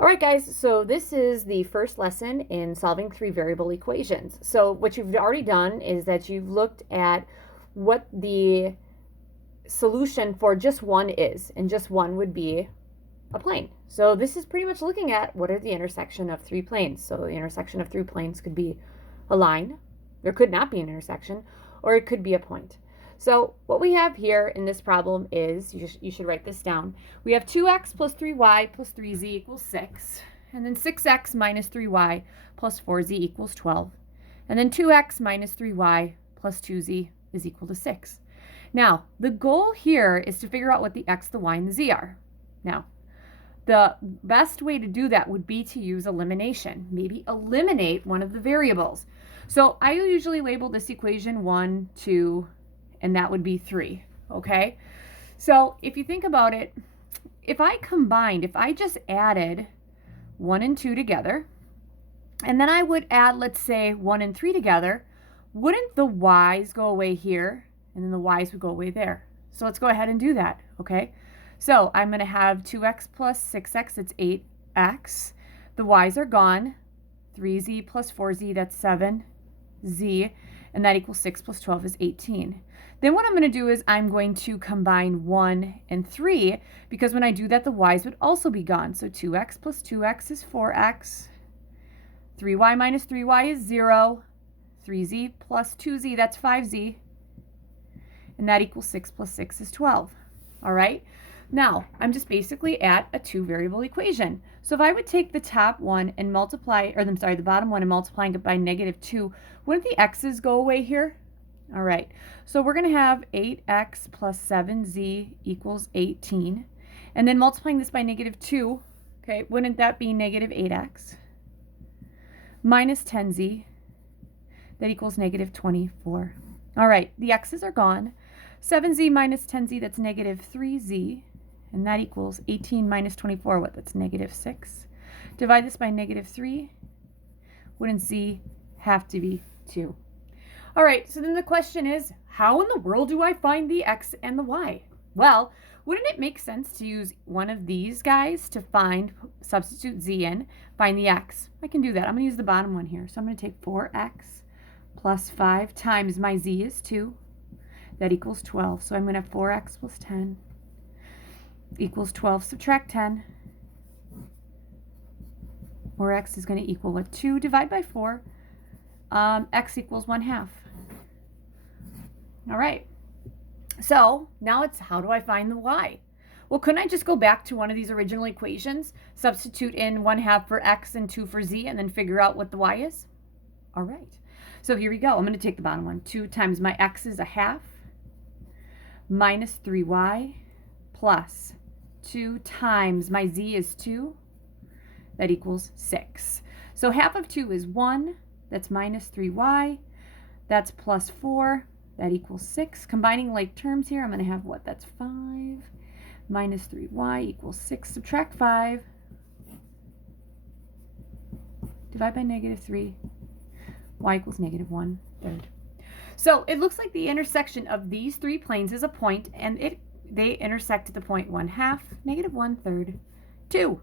All right, guys, so this is the first lesson in solving three variable equations. So what you've already done is that you've looked at what the solution for just one is, and just one would be a plane. So this is pretty much looking at what are the intersection of three planes. So the intersection of three planes could be a line, there could not be an intersection, or it could be a point. So what we have here in this problem is, you should write this down. We have 2x plus 3y plus 3z equals 6. And then 6x minus 3y plus 4z equals 12. And then 2x minus 3y plus 2z is equal to 6. Now, the goal here is to figure out what the x, the y, and the z are. Now, the best way to do that would be to use elimination. Maybe eliminate one of the variables. So I usually label this equation 1, 2, and that would be 3, okay? So if you think about it, if I just added 1 and 2 together, and then I would add, let's say, 1 and 3 together, wouldn't the y's go away here, and then the y's would go away there? So let's go ahead and do that, okay? So I'm going to have 2x plus 6x, that's 8x. The y's are gone. 3z plus 4z, that's 7z, and that equals 6 plus 12 is 18. Then what I'm going to do is I'm going to combine 1 and 3, because when I do that, the y's would also be gone. So 2x plus 2x is 4x. 3y minus 3y is 0. 3z plus 2z, that's 5z. And that equals 6 plus 6 is 12. All right? Now, I'm just basically at a two-variable equation. So if I would take the top one and multiply, or the bottom one and multiplying it by -2, wouldn't the x's go away here? All right, so we're going to have 8x plus 7z equals 18. And then multiplying this by -2, okay, wouldn't that be -8x minus 10z? That equals -24. All right, the x's are gone. 7z minus 10z, that's -3z. And that equals 18 minus 24, what? That's -6. Divide this by -3. Wouldn't z have to be 2? All right, so then the question is, how in the world do I find the x and the y? Well, wouldn't it make sense to use one of these guys to substitute z in, find the x? I can do that. I'm going to use the bottom one here. So I'm going to take 4x plus 5 times my z is 2. That equals 12. So I'm going to have 4x plus 10 equals 12. Subtract 10. 4x is going to equal what? 2. Divide by 4. X equals 1/2. All right. So now it's, how do I find the y? Well, couldn't I just go back to one of these original equations, substitute in 1/2 for x and 2 for z, and then figure out what the y is? All right. So here we go. I'm going to take the bottom one. 2 times my x is 1/2 minus 3y plus 2 times my z is 2. That equals 6. So half of 2 is 1. That's minus 3y. That's plus 4. That equals 6. Combining like terms here, I'm going to have what? That's 5 minus 3y equals 6. Subtract 5. Divide by -3. Y equals -1/3. So it looks like the intersection of these three planes is a point, and they intersect at the point 1/2, -1/3, 2.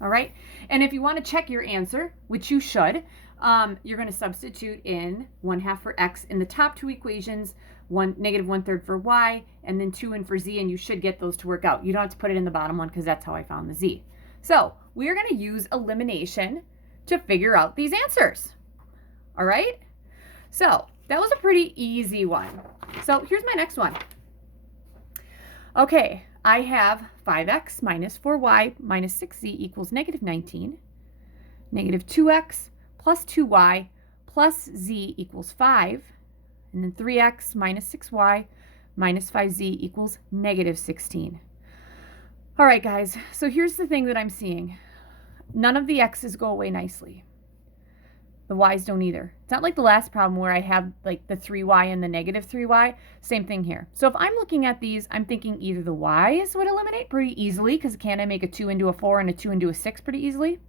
All right? And if you want to check your answer, which you should, you're going to substitute in 1/2 for x in the top two equations, -1/3 for y, and then 2 in for z, and you should get those to work out. You don't have to put it in the bottom one because that's how I found the z. So we are going to use elimination to figure out these answers. All right? So that was a pretty easy one. So here's my next one. Okay, I have 5x minus 4y minus 6z equals -19. -2x plus 2y plus z equals 5. And then 3x minus 6y minus 5z equals -16. All right, guys, so here's the thing that I'm seeing. None of the x's go away nicely. The y's don't either. It's not like the last problem where I have like the 3y and the -3y. Same thing here. So if I'm looking at these, I'm thinking either the y's would eliminate pretty easily, because can I make a 2 into a 4 and a 2 into a 6 pretty easily?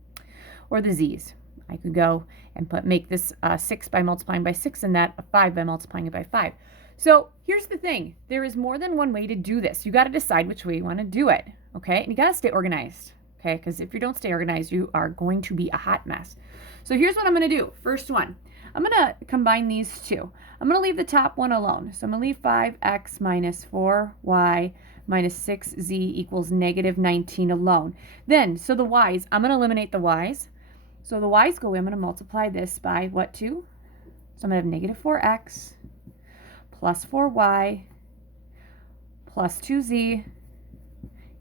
Or the z's. I could go and make this 6 by multiplying by 6 and that a 5 by multiplying it by 5. So here's the thing. There is more than one way to do this. You got to decide which way you want to do it, okay? And you got to stay organized. okay? Because if you don't stay organized, you are going to be a hot mess. So here's what I'm going to do. First one, I'm going to combine these two. I'm going to leave the top one alone. So I'm going to leave 5x minus 4y minus 6z equals negative 19 alone. Then, so the y's, I'm going to eliminate the y's. So the y's go away. I'm going to multiply this by what, 2? So I'm going to have negative 4x plus 4y plus 2z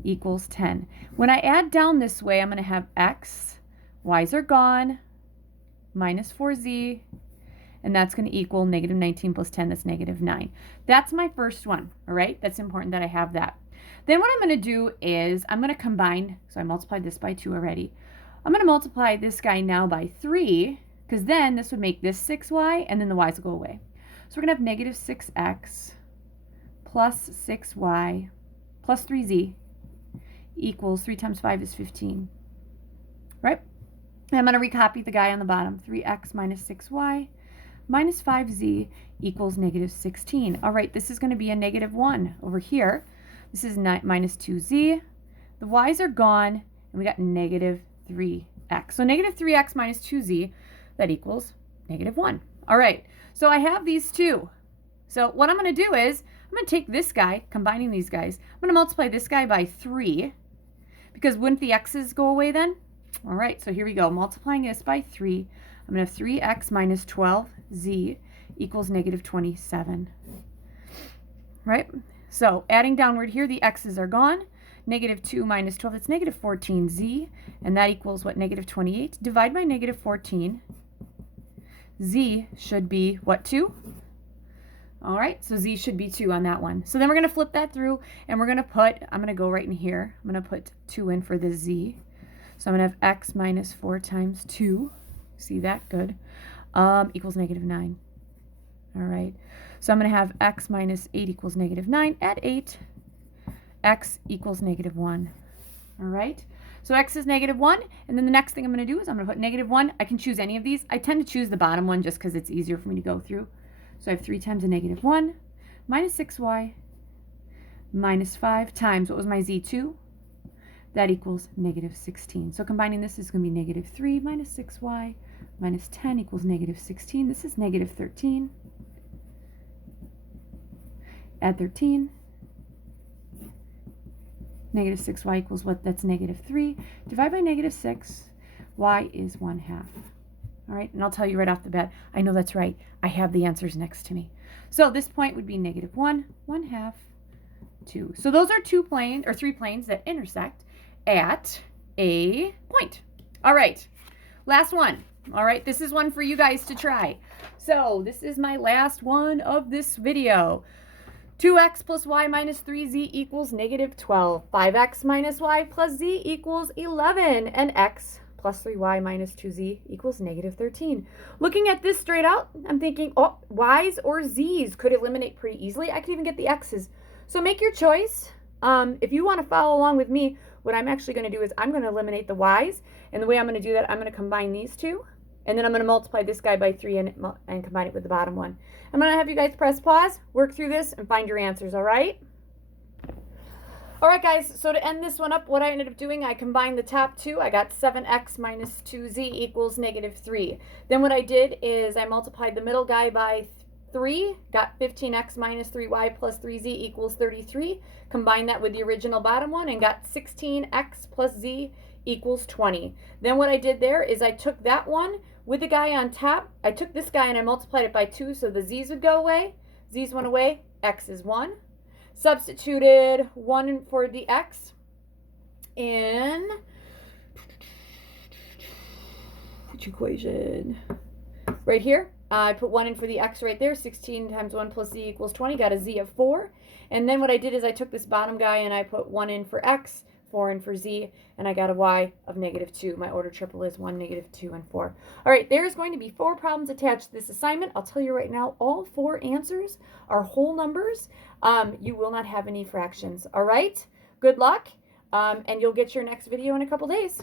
equals 10. When I add down this way, I'm going to have x, y's are gone, minus 4z, and that's going to equal negative 19 plus 10, that's negative 9. That's my first one, all right? That's important that I have that. Then what I'm going to do is I'm going to combine, so I multiplied this by 2 already. I'm going to multiply this guy now by 3, because then this would make this 6y, and then the y's will go away. So we're going to have negative 6x plus 6y plus 3z equals 3 times 5 is 15, right? And I'm going to recopy the guy on the bottom. 3x minus 6y minus 5z equals negative 16. All right, this is going to be a negative 1 over here. This is minus 2z. The y's are gone, and we got negative 3x. So negative 3x minus 2z, that equals negative 1. All right, so I have these two. So what I'm going to do is I'm going to take this guy, combining these guys. I'm going to multiply this guy by 3, because wouldn't the x's go away then? All right, so here we go. Multiplying this by 3, I'm going to have 3x minus 12z equals negative 27. Right? So adding downward here, the x's are gone. Negative 2 minus 12, that's negative 14z, and that equals what, negative 28. Divide by negative 14. Z should be what, 2? All right, so z should be 2 on that one. So then we're going to flip that through, and we're going to put, I'm going to go right in here. I'm going to put 2 in for the z. So I'm going to have x minus 4 times 2. See that? Good. Equals negative 9. All right. So I'm going to have x minus 8 equals negative 9. Add 8. X equals negative 1. All right. So x is negative 1. And then the next thing I'm going to do is I'm going to put negative 1. I can choose any of these. I tend to choose the bottom one just because it's easier for me to go through. So I have 3 times a negative 1 minus 6y minus 5 times, what was my z, 2? That equals negative 16. So combining this is going to be negative 3 minus 6y minus 10 equals negative 16. This is negative 13. Add 13. Negative 6y equals what? That's negative 3. Divide by negative 6. Y is 1/2. All right, and I'll tell you right off the bat, I know that's right. I have the answers next to me. So this point would be negative 1, 1/2, 2. So those are 3 planes that intersect at a point. All right, last one. All right, this is one for you guys to try. So this is my last one of this video. 2x plus y minus 3z equals negative 12. 5x minus y plus z equals 11. And x plus 3y minus 2z equals negative 13. Looking at this straight out, I'm thinking, oh, y's or z's could eliminate pretty easily. I could even get the x's. So make your choice. If you want to follow along with me, what I'm actually going to do is I'm going to eliminate the y's. And the way I'm going to do that, I'm going to combine these two. And then I'm going to multiply this guy by 3 and combine it with the bottom one. I'm going to have you guys press pause, work through this, and find your answers, all right? All right, guys, so to end this one up, what I ended up doing, I combined the top two. I got 7x minus 2z equals negative 3. Then what I did is I multiplied the middle guy by 3, got 15x minus 3y plus 3z equals 33. Combined that with the original bottom one and got 16x plus z equals 20. Then what I did there is I took that one with the guy on top. I took this guy and I multiplied it by 2 so the z's would go away. Z's went away. X is 1. Substituted 1 for the x in which equation? Right here. I put 1 in for the x right there. 16 times 1 plus z equals 20. Got a z of 4. And then what I did is I took this bottom guy and I put 1 in for x, 4 in for z, and I got a y of negative 2. My order triple is 1, negative 2, and 4. All right, there's going to be 4 problems attached to this assignment. I'll tell you right now, all 4 answers are whole numbers. You will not have any fractions. All right, good luck, and you'll get your next video in a couple days.